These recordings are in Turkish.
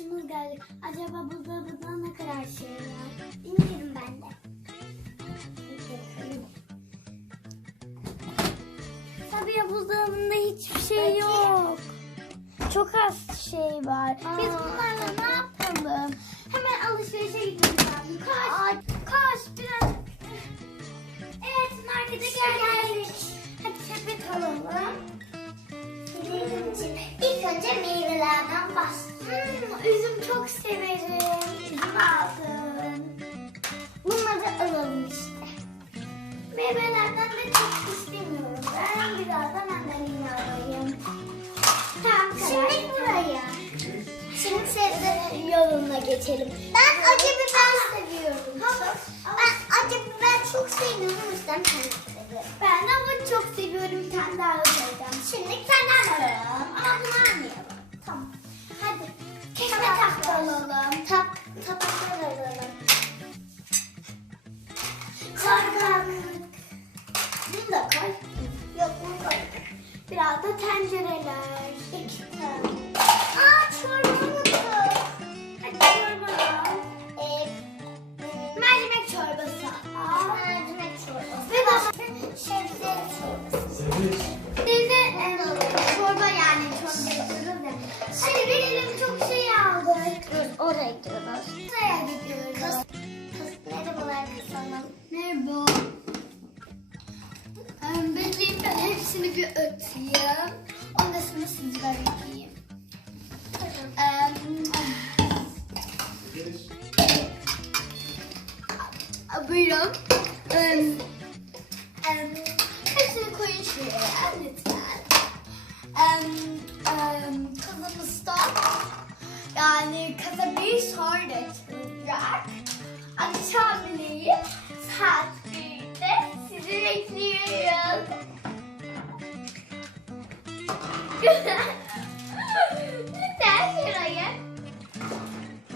Şunu geldik. Acaba buzdolabında ne kadar şey var? Bilmiyorum ben de. Sabiha buzdolabında hiçbir şey yok. Çok az şey var. Biz bunlarla ne yapalım? Hemen alışverişe gidelim lazım. Kaç, kaç biraz. Evet markete geldik. Hadi sepet üzüm çok severim. Üzüm aldım. Bunları alalım işte. Meyvelerden de çok istemiyorum. Ben biraz da mandalina alayım. Tamam, Şimdi buraya. Şimdi sebze yoluna geçelim. Bir öteyim. Ondan sonra sizi bekleyeyim. Um, buyurun. Um, um, hepsini koyun şuraya lütfen. Um, um, kızımızda yani bir soru çıkacak. Akşamleyin saat 1'de sizi bekliyoruz. Lütfen şuraya.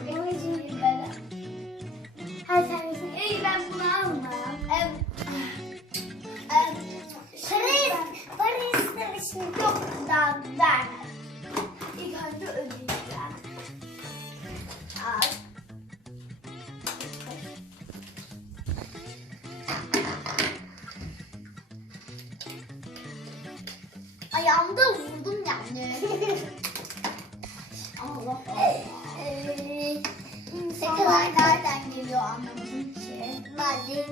Emojim böyle. Hayır sen misin? İyi ben bunu almam. Em, em, şey, para istemişim. Yok daha. Ayağımda yani. Allah Allah. Ee, insanlar nereden geliyor anlamadım ki. Ben de.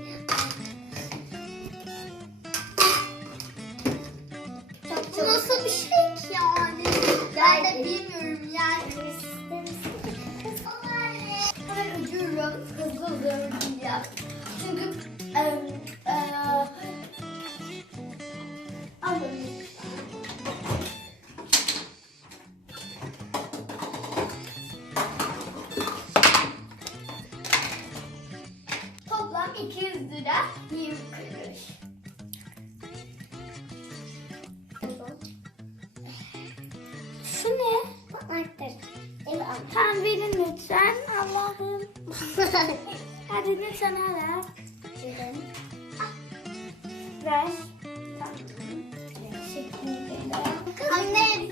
Bu nasıl bir şey ki yani? Ben de bilmiyorum yani. Hemen ödüyorum. Hızlı hızlı ödeyeceğim. Lütfen. Allah'ım. Hadi lütfen al. Verin. Ver. Anne.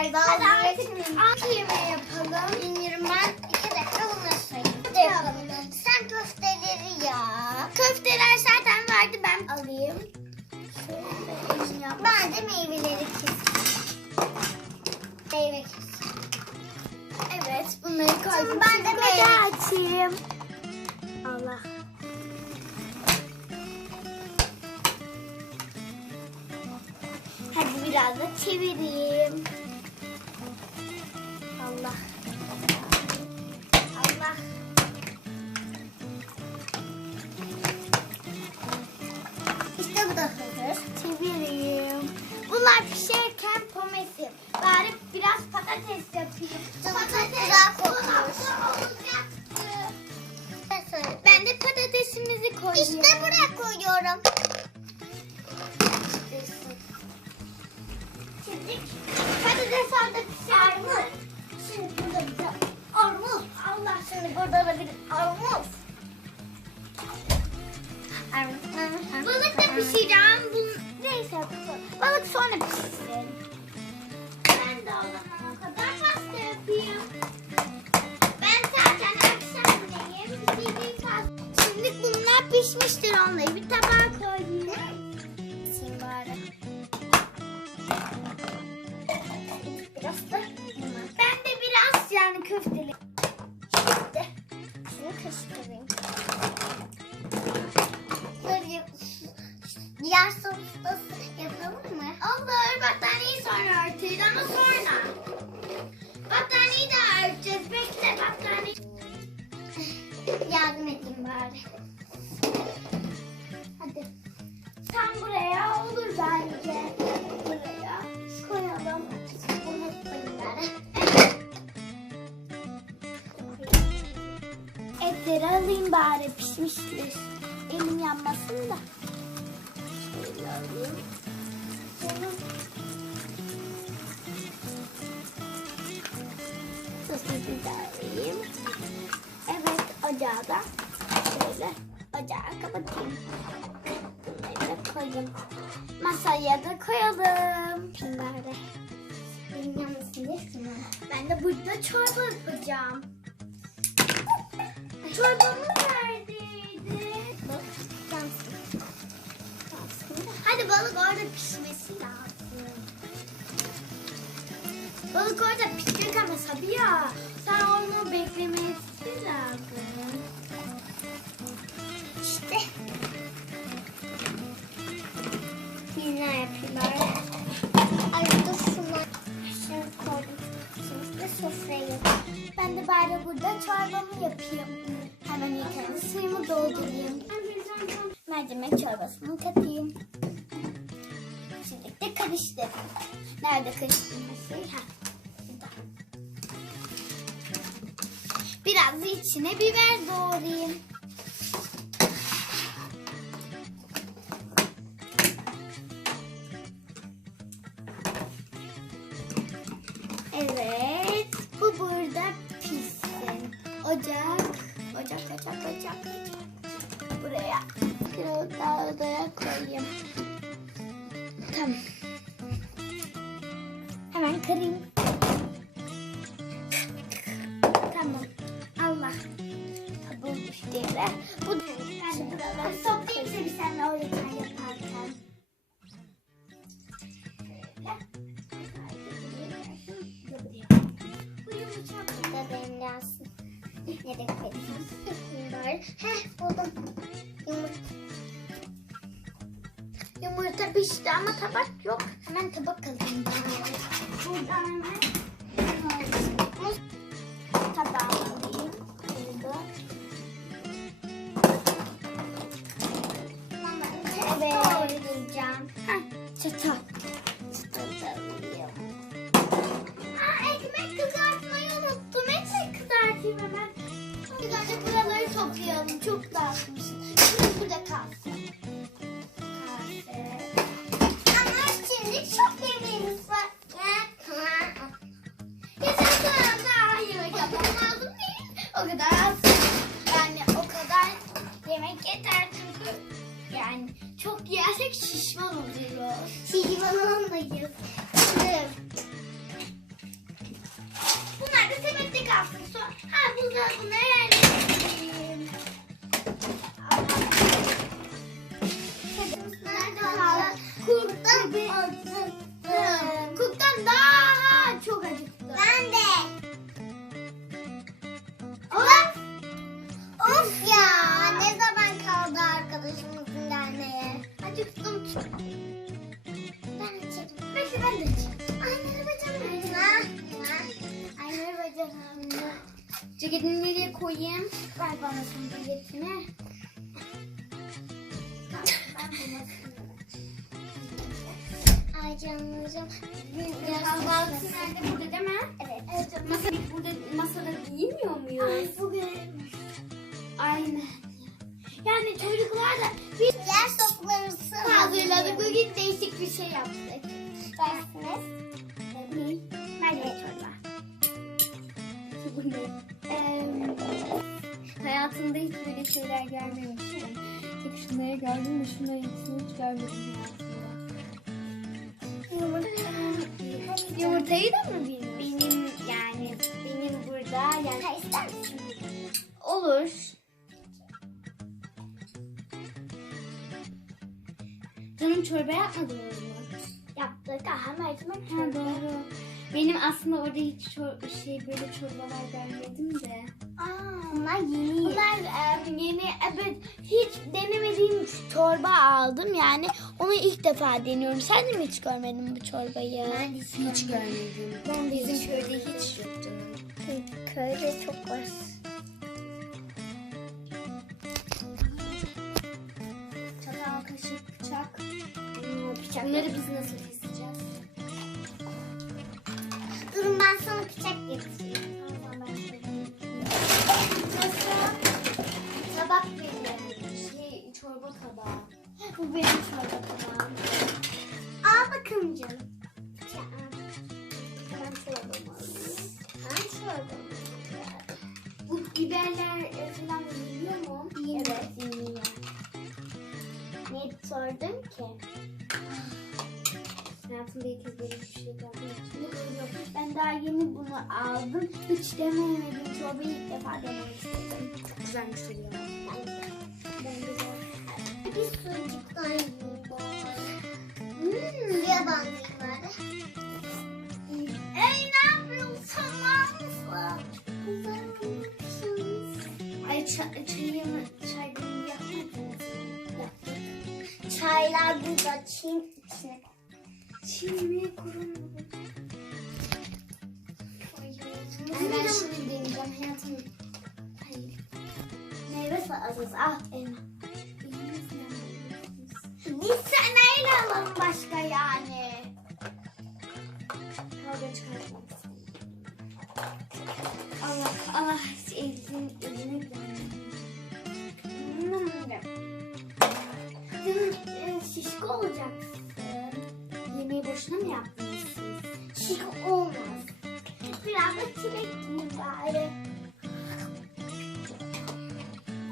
Erdoğan Hadi artık yemeği yapalım. Bilmiyorum ben iki dakika bunları sayayım. Hadi yapalım. Sen köfteleri ya. Köfteler zaten vardı ben alayım. Şöyle yap. Ben de meyveleri keseyim. Meyve keseyim. Evet bunları koydum. Ben de meyve açayım. Allah. Hadi biraz da çevireyim. Patates yapayım. Patates kokuyor. Ben de patatesimizi koyuyorum. İşte buraya koyuyorum. pişirdik. Patates aldık. Armut. Şimdi burada bir de armut. Allah şimdi burada da bir armut. Balık da pişireceğim. Neyse balık sonra pişsin. Şimdi bunlar pişmiştir onları bir tabağa koyayım. Şimdi bari. Biraz da Ben de biraz yani köfteli. Şimdi şunu karıştırayım. Böyle diğer Etleri alayım bari pişmiştir. Elim yanmasın da. Şöyle alayım. Canım. De alayım. Evet ocağı da şöyle ocağı kapatayım. Bunları da koyayım. Masaya da koyalım. Şimdi bari. Elim yanmasın diye Ben de burada çorba yapacağım. Çorbamı neredeydi? Hadi balık orada pişmesi lazım. Balık orada pişecek ama Sabiha. Sen onu beklemesi lazım. İşte. Yine yapayım bari. Dur şunu. Şunu koydum. Şimdi sofrayı. Ben de bari burada çorbamı yapayım. Hemen yıkarım. Suyumu doldurayım. Mercimek çorbasını katayım. Şimdi de karıştırayım. Nerede karıştırması? Ha. Biraz içine biber doğrayayım. Evet, bu burada pişsin. Ocak, ocak, ocak, ocak. Buraya, biraz daha odaya koyayım. Tamam. Hemen kırayım. Tamam. Allah. Düştü yere. Bu ben de buraları toplayayım seni senle öğretmen Nereye koyayım? Bunlar. Heh buldum. Yumurta. Yumurta pişti ama tabak yok. Hemen tabak alayım. Buradan hemen tabağı alayım. Burada. Evet. Çatal kadar az. Yani o kadar yemek yeter çünkü yani çok yersek şişman oluyor. Şişman olmayız. Bunlar da sepette kalsın. Sonra, ha burada bunları yerleştireyim. Nerede kaldı? Kurttan acıktım. Ver bana ben bunu Ay canlarım. Kahvaltı nerede burada değil mi? Evet. evet. Masa burada masada giymiyor muyuz? Ay bugün. Aynen. Yani çocuklar da biz Yer soframızı hazırladık. Bugün değişik bir şey yaptık. Dersiniz. Şeyler görmemiştim. Tek şunları gördüm de şunların ikisini hiç görmedim hayatımda. Yumurtayı da mı bilmiyorsun? Benim yani benim burada yani. Ha, ister misin? Olur. Canım çorba yapmadınız mı? Yaptık. Aha mercimek Ha çorba. doğru. Benim aslında orada hiç şey böyle çorbalar görmedim de. Aa, bunlar yeni. Bunlar e, yeni evet hiç denemediğim çorba aldım yani onu ilk defa deniyorum. Sen de mi hiç görmedin bu çorbayı? Ben hiç görmedim. Ben Bizim hiç köyde hiç yok canım. Köyde çok var. Çatal, kaşık, bıçak. Bıçak. Bunları biz nasıl ki? Hayatımda ilk kez böyle bir şey yok ben daha yeni bunu aldım. Hiç denemedim. Çorbayı ilk defa denemek istedim. Çok güzelmiş oluyor. Ben de. Ben de. Bir sucuktan yiyorum. Hmm. Var. Ey ne yapıyorsun? Kızarmışsınız. Ay çayımı Çaylar burada çin içine. Çiğ mi, kuru mu? Ay, Ay, ben şunu deneyeceğim hayatım. Hayır. Meyve salatası. Al elma. Biz neyle alalım başka yani? Kavga istemiyorum. Allah Allah elin eline e, şişko olacaksın. Yemeği boşuna mı yaptınız? Şişko olmaz. Biraz da çilek yiyin bari.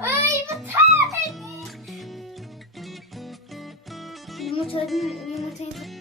Ay bu tane. Yumurtanın, yumurtayı